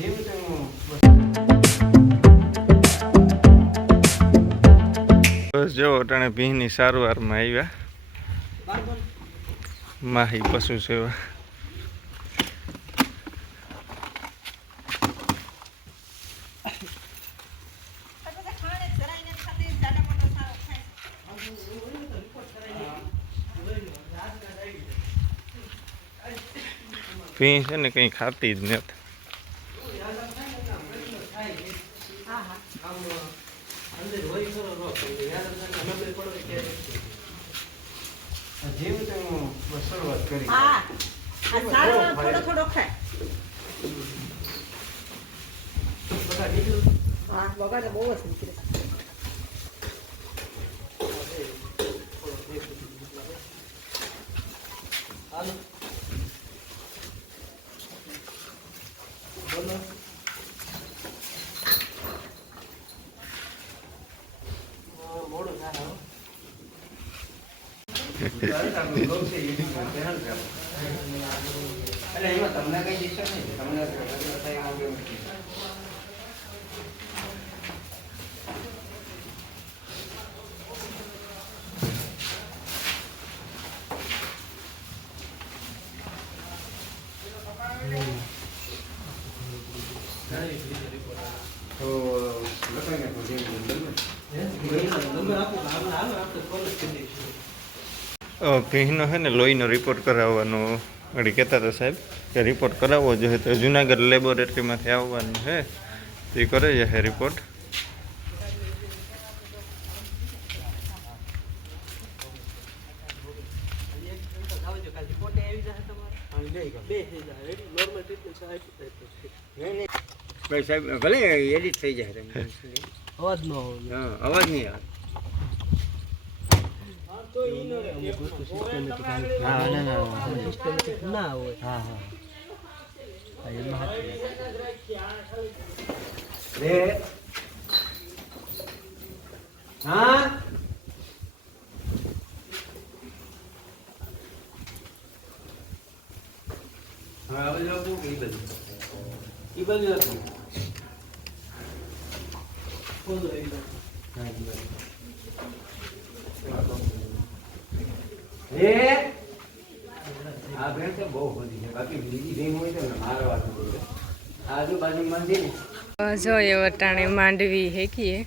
બસ જો અટાણે ભીની સારવારમાં આવ્યા માહી પશુ સેવા. ભીં છે ને કંઈ ખાતી જ નથી. શરૂઆત કરી થોડો થોડો ખાય બગાડ બહુ જ નીકળે. મોડું થાય એમાં તમને કઈ દિશા નહીં તમને ભીંનો છે ને લોહીનો રિપોર્ટ કરાવવાનો ઘડી કહેતા હતા સાહેબ કે રિપોર્ટ કરાવવો જોઈએ તો જુનાગઢ લેબોરેટરીમાંથી આવવાનું છે એ કરે છે રિપોર્ટ. સાહેબ ભલે એડિટ થઈ જાય અવાજ ન હોય અવાજ નહીં આવે. જો એ વટાણે માંડવી હેકીએ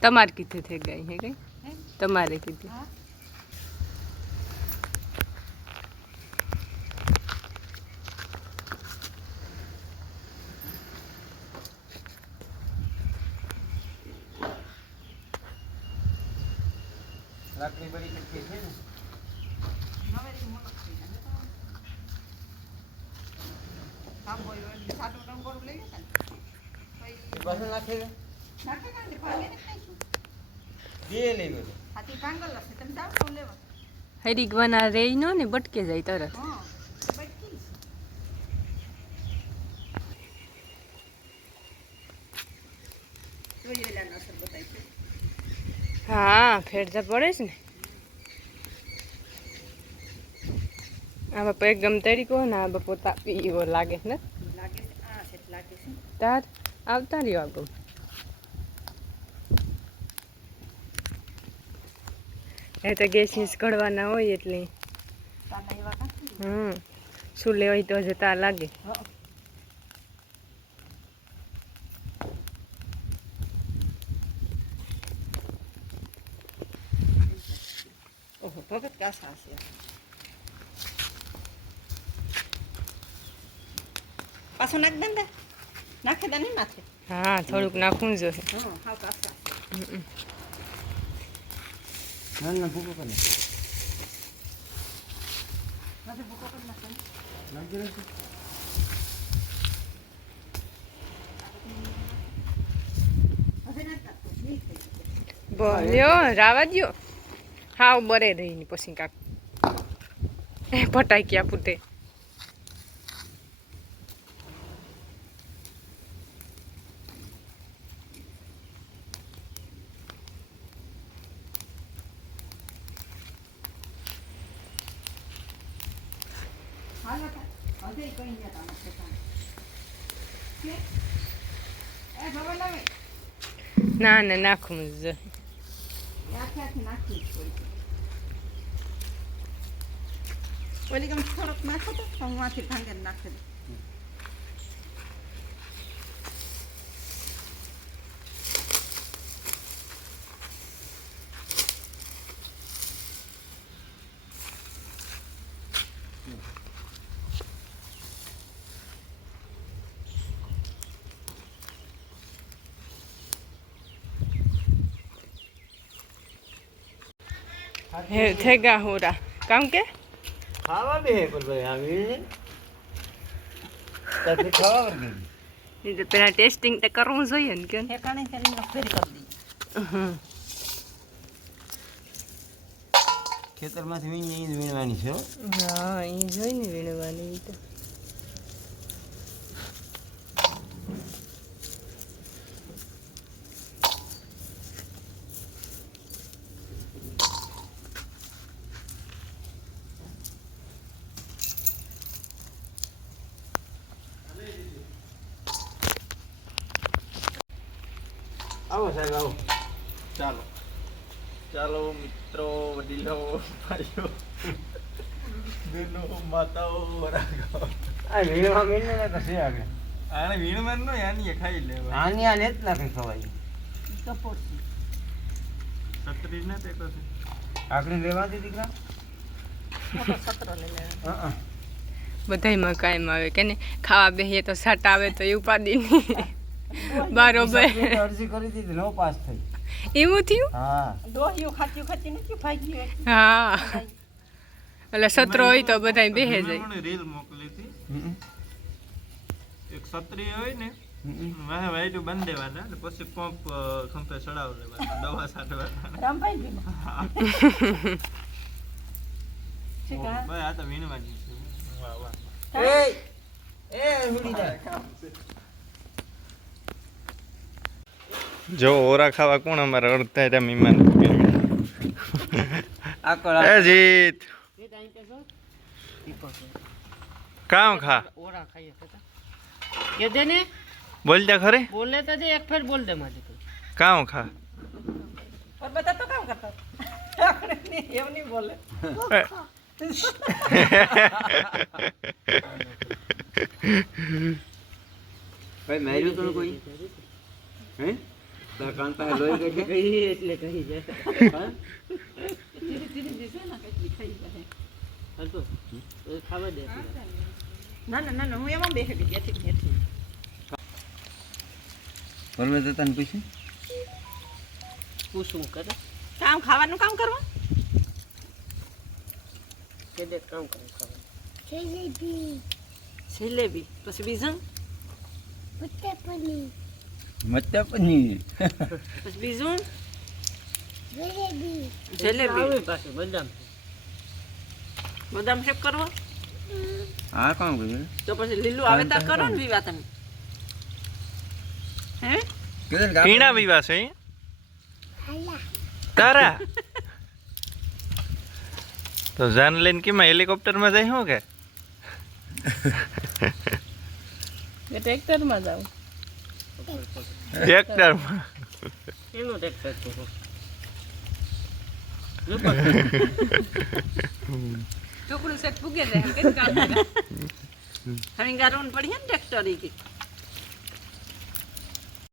તમારે કીધું થઈ ગઈ હે કઈ તમારે કીધું લાકડી બડી કેટલી છે ને નવેરી મોટો થઈ જાય તો કામ હોય એટલે સાદું ડંગોર લઈ ગયા ને પછી બસ નાખે નાખે કાંડે ભાગે ને ખાઈશું બે લઈ ગયો હાથી કાંગલ હશે તમે જાવ તો લેવા હરીગવાના રેઈ નો ને બટકે જાય તરત હા બટકી તો એલા નસર બતાઈ છે. હા ફેરતા પડે છે ને આ બાપા એકદમ તરીકો ને આ બાપો તાપી એવો લાગે ને લાગે આ છે લાગે છે તાર આવતા રહ્યો આગળ એ તો ગેસ નીસ કઢવાના હોય એટલે શું લેવાય તો જતા લાગે આશા છે પાછું નાખ દે નાખે દે નહીં માથે હા થોડુંક નાખવું જોઈએ હા હા પાછા ના ભૂકો કરે માથે ભૂકો કરી નાખે નાખી દે બોલ્યો રાવા દ્યો હાવ બરે રહીને પછી કાક ફટાક્યા ફૂટે ના ના નાખવું જોઈએ ઓલી ગમ થોડોક નાખો તો હું માંથી ભાંગે નાખી દઉં હે થઈ ગયા હોરા કામ કે ખાવા બે પર ભાઈ આવી તારે ખાવા વર ગઈ એ તો પેલા ટેસ્ટિંગ તો કરવું જોઈએ ને કે ઠેકાણે કરીને ફેર કરી દઈએ ખેતરમાંથી વીણવાની છે હા એ જોઈ ને વીણવાની તો આવો સાહેબ આવો ચાલો ચાલો મિત્રો વડીલો ભાઈઓ બહેનો માતાઓ વરાગો આ વીણવા વીણને તો છે આગળ આને વીણવાનું નો યાની ખાઈ લેવા આની આ નેત નાખી ખવાય કપોટ સત્રી ને તે કહે આકડી લેવા દે દીકરા મોટો સત્ર લઈ લે હા બધાયમાં કાયમ આવે કે ને ખાવા બેહીએ તો સટ આવે તો એ ઉપાધિ નહીં બરોબર અરજી કરી દીધી નો પાસ થઈ એવું થયું હા દોહિયું ખાતી નથી ભાગી હા એટલે સત્ર હોય તો બધાય બેહે જાય મને રીલ મોકલી હતી એક સત્રી હોય ને વાહે વાઈટું બંધ દેવાના અને પછી પંપ ખંભે ચડાવ લેવાના દવા છાંટવાના રામભાઈ બી ભાઈ આ તો વીણવાની છે વાહ વાહ એ હુડી જા જો ઓરા ખાવા કોણ અમારા અડધા મહેમાન એ જીત કામ ખા ઓરા ખાઈએ કે દે ને બોલ દે ખરે બોલે તો જે એક ફેર બોલ દે મારી કામ ખા और बता तो काम करता ये नहीं बोले ભાઈ માર્યું તો કોઈ હે તાર કાંતા લોહી ગઈ છે એટલે કહી જાય હા धीरे धीरे जैसे ना कहीं खाई जाए હલતો ખાવા દે ना ना ना હું એમાં બેહી ગઈ હતી બોલવે તો તને પૂછ્યું પૂછું કરે કામ ખાવાનું કામ કરવા કે દે કામ કરે ખાવા જલેબી પછી બીજું મત્તા પની પછી બીજું જલેબી આવે પાછું બદામ શેક કરવો આ કોણ કર્યું તો પછી લીલું આવે તાર કરો ને વિવા તમે હે કીણા વિવા છે તારા તો જાન લઈને કેમાં હેલિકોપ્ટરમાં જાય શું કે ટ્રેક્ટરમાં જાવ ટ્રેક્ટરમાં એનું ટ્રેક્ટર છે ટુકડું સેટ પૂગે જાય કે કામ હવે ગારોન પડી હે ને ટ્રેક્ટર ઈ કે